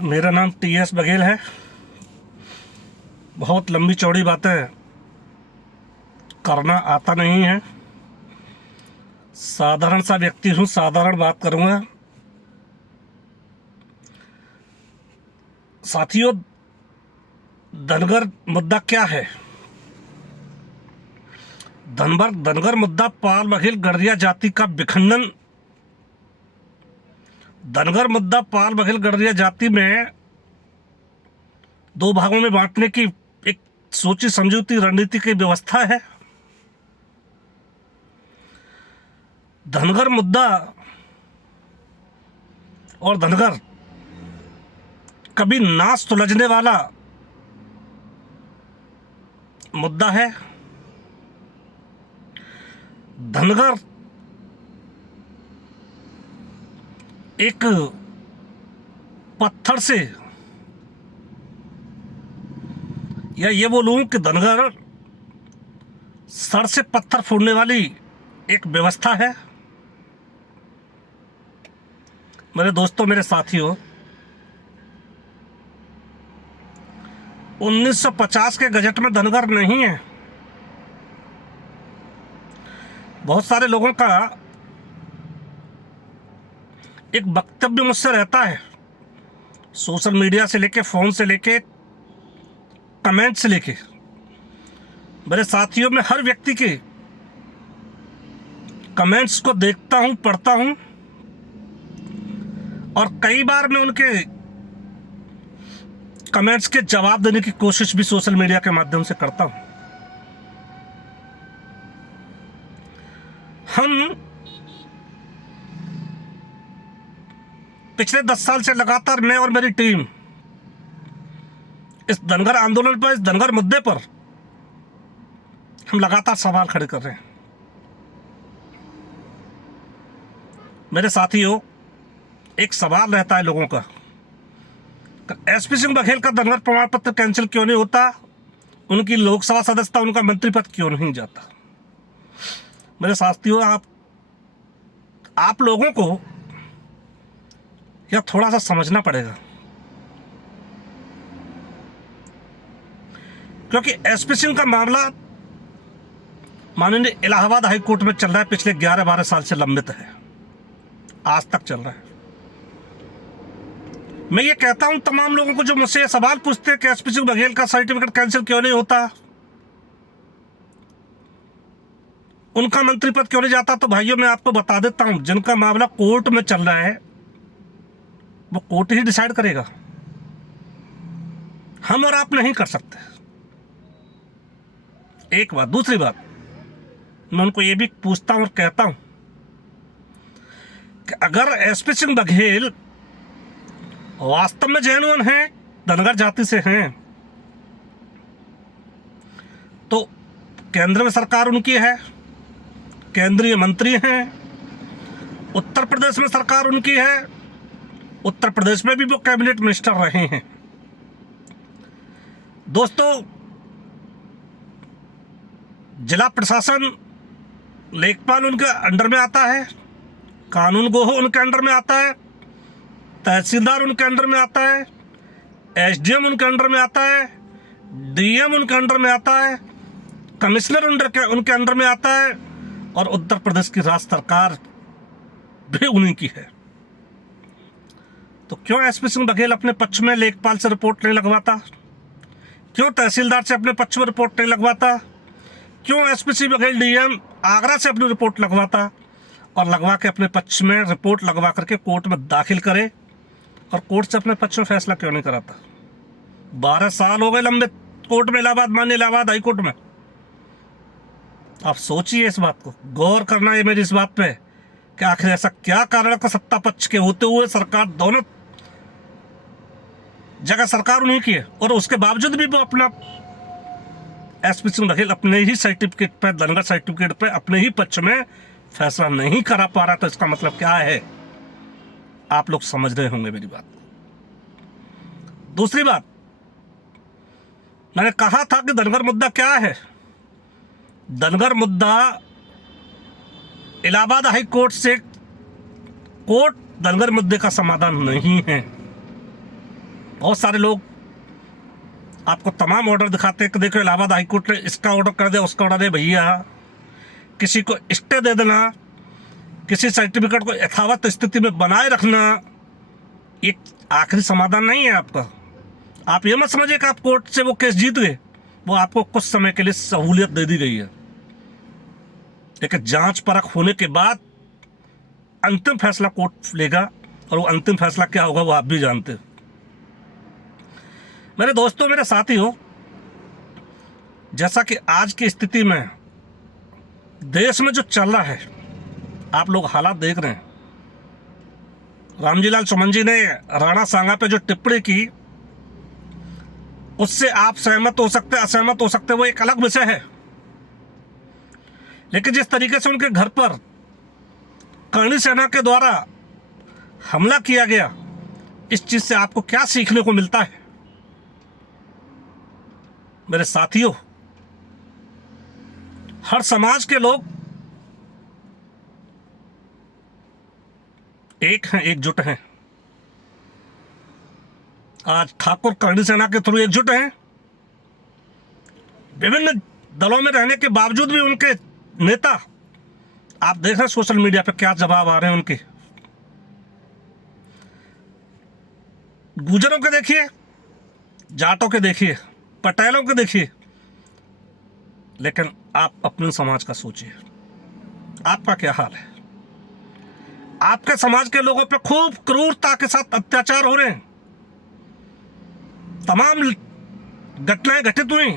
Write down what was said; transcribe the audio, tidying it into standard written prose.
मेरा नाम TS बघेल है। बहुत लंबी चौड़ी बातें करना आता नहीं है। साधारण सा व्यक्ति हूँ, साधारण बात करूँगा। साथियों, धनगर मुद्दा क्या है? धनगर मुद्दा पाल बघेल गड़रिया जाति का विखंडन। धनगर मुद्दा पाल बघेल गड़रिया जाति में दो भागों में बांटने की एक सोची समझौती रणनीति की व्यवस्था है। धनगर मुद्दा और धनगर कभी ना सुलझने वाला मुद्दा है। धनगर एक पत्थर से, या ये बोलूं कि धनगर सर से पत्थर फोड़ने वाली एक व्यवस्था है। मेरे दोस्तों, मेरे साथियों, 1950 के गजट में धनगर नहीं है। बहुत सारे लोगों का एक वक्तव्य मुझसे रहता है, सोशल मीडिया से लेके, फोन से लेके, कमेंट से लेके। मेरे साथियों, मैं हर व्यक्ति के कमेंट्स को देखता हूं, पढ़ता हूं, और कई बार मैं उनके कमेंट्स के जवाब देने की कोशिश भी सोशल मीडिया के माध्यम से करता हूं। हम पिछले 10 साल से लगातार, मैं और मेरी टीम, इस धनगर आंदोलन पर, इस धनगर मुद्दे पर हम लगातार सवाल खड़े कर रहे हैं। मेरे साथियों, एक सवाल रहता है लोगों का, SP सिंह बघेल का धनगर प्रमाण पत्र कैंसिल क्यों नहीं होता? उनकी लोकसभा सदस्यता, उनका मंत्री पद क्यों नहीं जाता? मेरे साथियों, आप लोगों को यह थोड़ा सा समझना पड़ेगा, क्योंकि SP सिंह का मामला माननीय इलाहाबाद हाई कोर्ट में चल रहा है। पिछले 11-12 साल से लंबित है, आज तक चल रहा है। मैं ये कहता हूं तमाम लोगों को जो मुझसे ये सवाल पूछते हैं कि SP सिंह बघेल का सर्टिफिकेट कैंसिल क्यों नहीं होता, उनका मंत्री पद क्यों नहीं जाता, तो भाइयों, मैं आपको बता देता हूं, जिनका मामला कोर्ट में चल रहा है वो कोर्ट ही डिसाइड करेगा। हम और आप नहीं कर सकते। एक बात। दूसरी बात, मैं उनको ये भी पूछता हूं और कहता हूं कि अगर SP सिंह बघेल वास्तव में जेन्युइन हैं, धनगर जाति से हैं, तो केंद्र में सरकार उनकी है, केंद्रीय मंत्री हैं। उत्तर प्रदेश में सरकार उनकी है, उत्तर प्रदेश में भी वो कैबिनेट मिनिस्टर रहे हैं। दोस्तों, जिला प्रशासन, लेखपाल उनके अंडर में आता है, कानून गोह उनके अंडर में आता है, तहसीलदार उनके अंडर में आता है, SDM उनके अंडर में आता है, DM उनके अंडर में आता है, कमिश्नर उनके अंडर में आता है, और उत्तर प्रदेश की राज्य सरकार भी उन्हीं की है। तो क्यों SP सिंह बघेल अपने पक्ष में लेखपाल से रिपोर्ट नहीं लगवाता? क्यों तहसीलदार से अपने पक्ष में रिपोर्ट नहीं लगवाता? क्यों SP सिंह बघेल DM आगरा से अपनी रिपोर्ट लगवाता, और लगवा के अपने पक्ष में रिपोर्ट लगवा करके कोर्ट में दाखिल करे, और कोर्ट से अपने पक्ष में फैसला क्यों नहीं कराता? 12 साल हो गए लंबे कोर्ट में, माननीय इलाहाबाद हाई कोर्ट में। आप सोचिए इस बात को, गौर करना है मेरी इस बात पे कि आखिर ऐसा क्या कारण है, सत्ता पक्ष के होते हुए सरकार, दोनों जगह सरकार उन्हीं की है, और उसके बावजूद भी वो अपना SP सिंह बघेल अपने ही सर्टिफिकेट पे, धनगर सर्टिफिकेट पे, अपने ही पक्ष में फैसला नहीं करा पा रहा। तो इसका मतलब क्या है? आप लोग समझ रहे होंगे मेरी बात। दूसरी बात, मैंने कहा था कि धनगर मुद्दा क्या है। धनगर मुद्दा इलाहाबाद हाई कोर्ट धनगर मुद्दे का समाधान नहीं है। बहुत सारे लोग आपको तमाम ऑर्डर दिखाते हैं कि देखो इलाहाबाद हाईकोर्ट ने इसका ऑर्डर कर दिया, उसका ऑर्डर है। भैया, किसी को स्टे दे देना, किसी सर्टिफिकेट को यथावत स्थिति में बनाए रखना एक आखिरी समाधान नहीं है आपका। आप ये मत समझिए कि आप कोर्ट से वो केस जीत गए, वो आपको कुछ समय के लिए सहूलियत दे दी गई है, लेकिन जांच परख होने के बाद अंतिम फैसला कोर्ट लेगा, और वो अंतिम फैसला क्या होगा वो आप भी जानते हो। मेरे दोस्तों, मेरे साथियों, जैसा कि आज की स्थिति में देश में जो चल रहा है, आप लोग हालात देख रहे हैं। रामजी लाल सुमन जी ने राणा सांगा पे जो टिप्पणी की, उससे आप सहमत हो सकते, असहमत हो सकते, वो एक अलग विषय है। लेकिन जिस तरीके से उनके घर पर करणी सेना के द्वारा हमला किया गया, इस चीज से आपको क्या सीखने को मिलता है? मेरे साथियों, हर समाज के लोग एक हैं, एकजुट हैं। आज ठाकुर करणी सेना के थ्रू एकजुट हैं। विभिन्न दलों में रहने के बावजूद भी उनके नेता, आप देख रहे हैं सोशल मीडिया पर क्या जवाब आ रहे हैं उनके। गुजरों के देखिए, जाटों के देखिए, पटेलों के देखिए, लेकिन आप अपने समाज का सोचिए, आपका क्या हाल है? आपके समाज के लोगों पे खूब क्रूरता के साथ अत्याचार हो रहे हैं। तमाम घटनाएं घटित हुई,